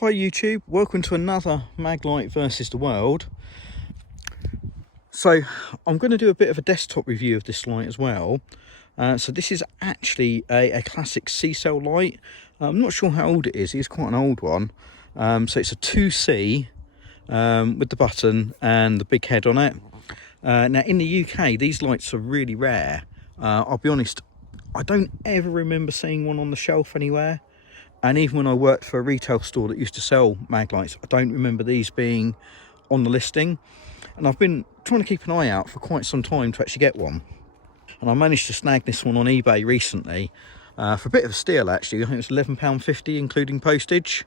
Hi YouTube, welcome to another Maglite versus the world. So I'm going to do a bit of a desktop review of this light as well. So this is actually a classic C-cell light. I'm not sure how old it is, it's quite an old one. So it's a 2C with the button and the big head on it. Now in the UK these lights are really rare. I'll be honest, I don't ever remember seeing one on the shelf anywhere. And even when I worked for a retail store that used to sell Maglites, I don't remember these being on the listing. And I've been trying to keep an eye out for quite some time to actually get one. And I managed to snag this one on eBay recently for a bit of a steal actually. I think it was £11.50 including postage.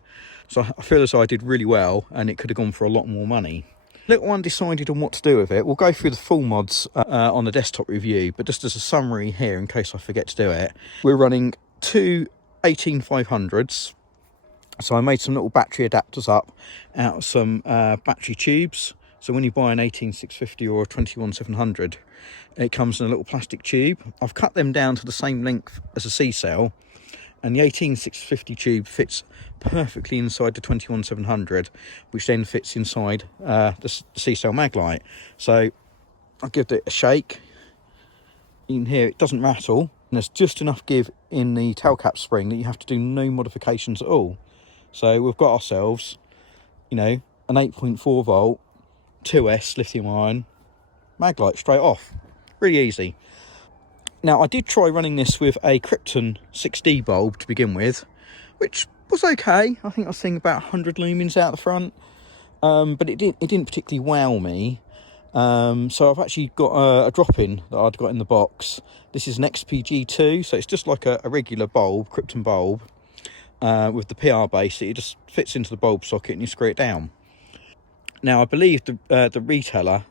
So I feel as though I did really well and it could have gone for a lot more money. Little undecided on what to do with it. We'll go through the full mods on the desktop review, but just as a summary here in case I forget to do it, we're running two 18500s. So I made some little battery adapters up out of some battery tubes. So when you buy an 18650 or a 21700, it comes in a little plastic tube. I've cut them down to the same length as a C-cell, and the 18650 tube fits perfectly inside the 21700, which then fits inside the C-cell Maglite. So I'll give it a shake. You can hear it doesn't rattle. And there's just enough give in the tail cap spring that you have to do no modifications at all. So we've got ourselves, you know, an 8.4 volt 2S lithium ion Maglite straight off. Really easy. Now I did try running this with a Krypton 6D bulb to begin with, which was okay. I think I was seeing about 100 lumens out the front, but it didn't particularly wow me. So I've actually got a drop-in that I'd got in the box. This is an XPG2, so it's just like a regular bulb, Krypton bulb, with the PR base. It just fits into the bulb socket and you screw it down. Now I believe the retailer,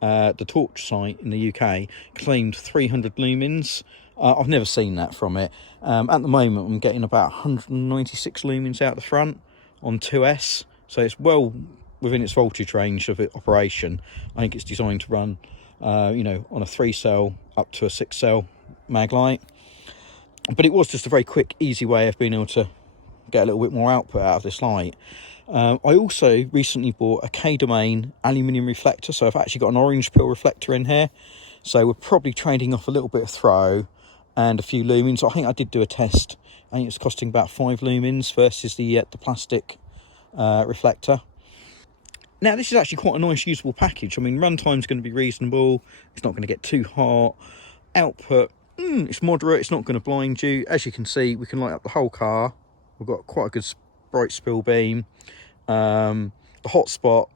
the Torch site in the UK, claimed 300 lumens. I've never seen that from it. At the moment I'm getting about 196 lumens out the front on 2S, so it's well within its voltage range of operation. I think it's designed to run, you know, on a 3-cell up to a 6-cell Maglite. But it was just a very quick, easy way of being able to get a little bit more output out of this light. I also recently bought a K-Domain aluminium reflector, so I've actually got an orange peel reflector in here. So we're probably trading off a little bit of throw and a few lumens. I think I did do a test. I think it's costing about 5 lumens versus the plastic reflector. Now this is actually quite a nice usable package. I mean, runtime's going to be reasonable. It's not going to get too hot. Output, it's moderate. It's not going to blind you. As you can see, we can light up the whole car. We've got quite a good bright spill beam. The hotspot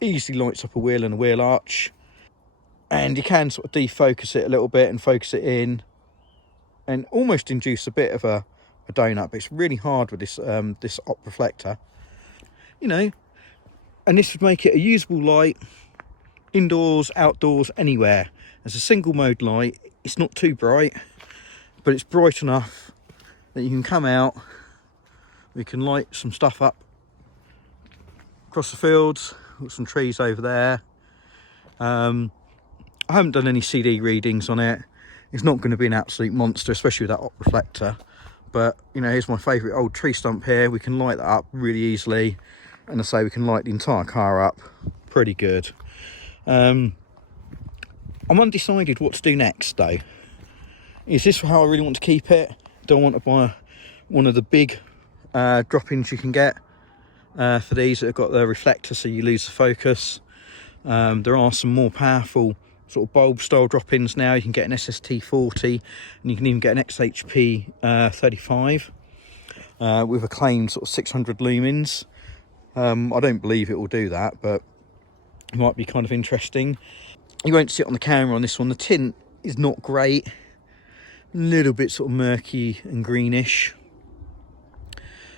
easily lights up a wheel and a wheel arch. And you can sort of defocus it a little bit and focus it in and almost induce a bit of a donut, but it's really hard with this this op reflector. You know, and this would make it a usable light indoors, outdoors, anywhere. As a single mode light, it's not too bright, but it's bright enough that you can come out, we can light some stuff up across the fields, got some trees over there. I haven't done any CD readings on it. It's not going to be an absolute monster, especially with that op reflector, but you know, here's my favourite old tree stump here. We can light that up really easily. And I say we can light the entire car up pretty good. I'm undecided what to do next though. Is this how I really want to keep it? Do I want to buy one of the big drop-ins you can get for these that have got the reflector so you lose the focus? There are some more powerful sort of bulb style drop-ins now. You can get an SST40 and you can even get an XHP 35 with a claimed sort of 600 lumens. I don't believe it will do that, but it might be kind of interesting. You won't see it on the camera on this one. The tint is not great, a little bit sort of murky and greenish.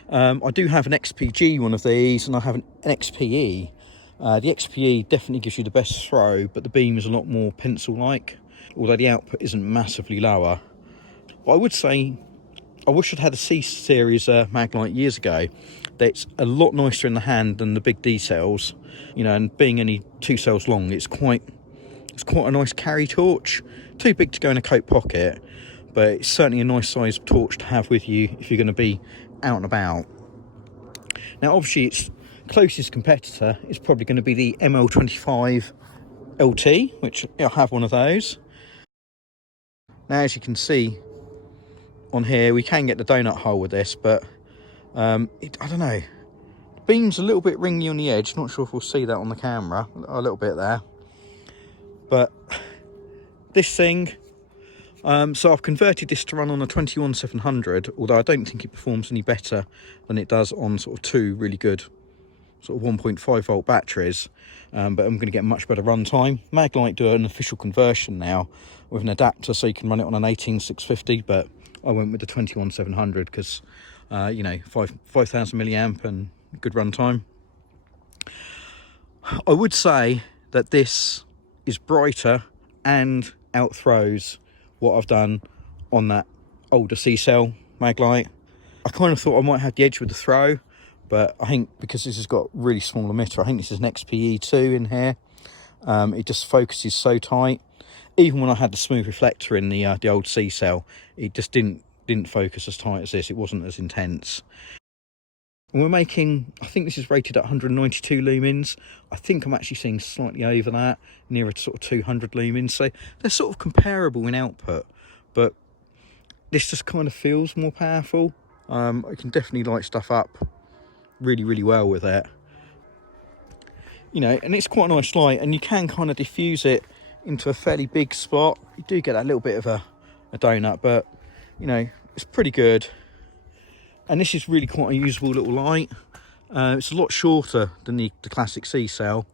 I do have an XPG one of these, and I have an XPE. The XPE definitely gives you the best throw, but the beam is a lot more pencil-like, although the output isn't massively lower. But I would say I wish I'd had a C-series Maglite years ago. It's a lot nicer in the hand than the big D cells, you know, and being only 2 cells long, it's quite a nice carry torch. Too big to go in a coat pocket, but it's certainly a nice size torch to have with you if you're going to be out and about. Now obviously its closest competitor is probably going to be the ML25 LT, which I have one of those. Now as you can see on here, we can get the donut hole with this, but I don't know, the beam's a little bit ringy on the edge. Not sure if we'll see that on the camera, a little bit there. But this thing, so I've converted this to run on a 21700, although I don't think it performs any better than it does on sort of two really good sort of 1.5 volt batteries, but I'm going to get much better run time. Maglite do an official conversion now with an adapter, so you can run it on an 18650, but I went with the 21700 because you know, 5000 milliamp and good run time. I would say that this is brighter and outthrows what I've done on that older C-cell Maglite. I kind of thought I might have the edge with the throw, but I think because this has got really small emitter, I think this is an XPE2 in here. It just focuses so tight. Even when I had the smooth reflector in the old C-cell, it just didn't focus as tight as this. It wasn't as intense. And we're making, I think this is rated at 192 lumens. I think I'm actually seeing slightly over that, nearer to sort of 200 lumens. So they're sort of comparable in output, but this just kind of feels more powerful. I can definitely light stuff up really well with it, you know, and it's quite a nice light, and you can kind of diffuse it into a fairly big spot. You do get a little bit of a donut, but you know, it's pretty good. And this is really quite a usable little light. It's a lot shorter than the classic C-cell.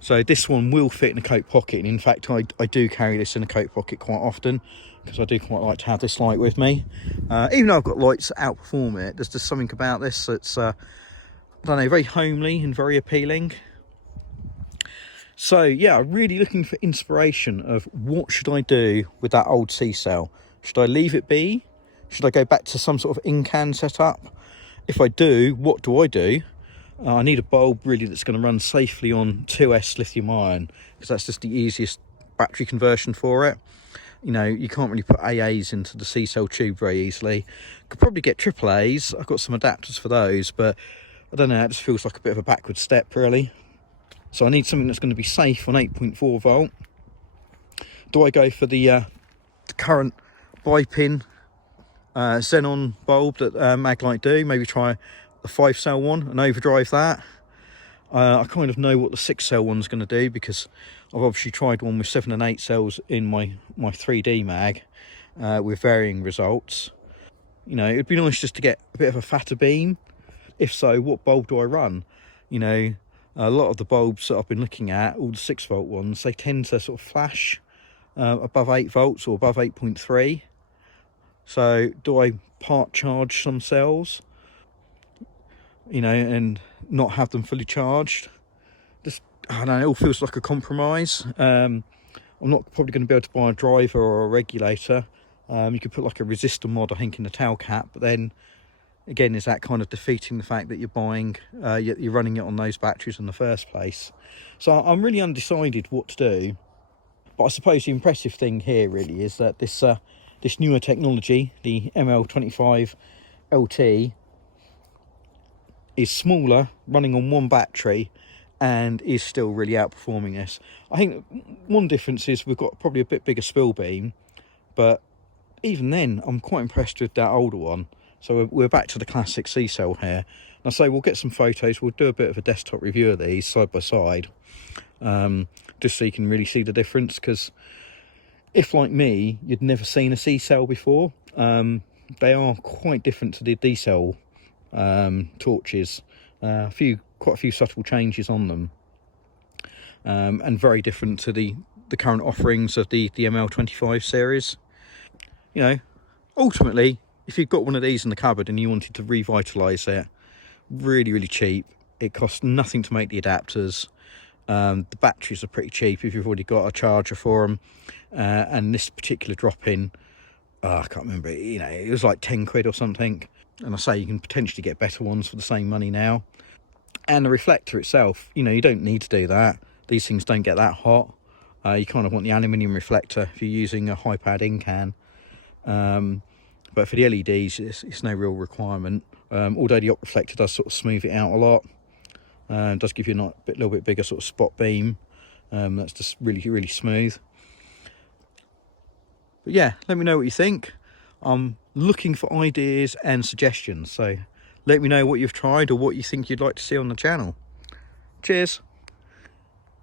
So this one will fit in a coat pocket, and in fact I do carry this in a coat pocket quite often because I do quite like to have this light with me. Even though I've got lights that outperform it, there's just something about this that's I don't know, very homely and very appealing. So yeah, really looking for inspiration of what should I do with that old C-cell. Should I leave it be? Should I go back to some sort of in-can setup? If I do, what do I do? I need a bulb really that's going to run safely on 2S lithium ion, because that's just the easiest battery conversion for it. You know, you can't really put AAs into the C-cell tube very easily. Could probably get AAAs. I've got some adapters for those, but I don't know, it just feels like a bit of a backward step really. So I need something that's going to be safe on 8.4 volt. Do I go for the current bi-pin xenon bulb that Maglite do? Maybe try the 5-cell one and overdrive that. I kind of know what the 6-cell one's going to do because I've obviously tried one with 7 and 8 cells in my 3D mag with varying results. You know, it'd be nice just to get a bit of a fatter beam. If so, what bulb do I run? You know, a lot of the bulbs that I've been looking at, all the 6 volt ones, they tend to sort of flash above 8 volts or above 8.3. So do I part charge some cells, you know, and not have them fully charged? Just, I don't know, it all feels like a compromise. I'm not probably going to be able to buy a driver or a regulator. You could put like a resistor mod, I think, in the tail cap, but then again, is that kind of defeating the fact that you're buying, you're running it on those batteries in the first place? So I'm really undecided what to do. But I suppose the impressive thing here really is that this newer technology, the ML25 LT, is smaller, running on one battery, and is still really outperforming this. I think one difference is we've got probably a bit bigger spill beam, but even then I'm quite impressed with that older one. So we're back to the classic C-cell here. And I say we'll get some photos, we'll do a bit of a desktop review of these side by side, just so you can really see the difference, because if, like me, you'd never seen a C-cell before, they are quite different to the D-cell torches. Quite a few subtle changes on them, and very different to the current offerings of the ML25 series. You know, ultimately, if you've got one of these in the cupboard and you wanted to revitalise it, really cheap. It costs nothing to make the adapters. The batteries are pretty cheap if you've already got a charger for them. And this particular drop-in, I can't remember, you know, it was like 10 quid or something. And I say you can potentially get better ones for the same money now. And the reflector itself, you know, you don't need to do that. These things don't get that hot. You kind of want the aluminium reflector if you're using a high pad in can. But for the LEDs, it's no real requirement. Although the op reflector does sort of smooth it out a lot. Does give you a little bit bigger sort of spot beam. That's just really smooth. But yeah, let me know what you think. I'm looking for ideas and suggestions, so let me know what you've tried or what you think you'd like to see on the channel. Cheers.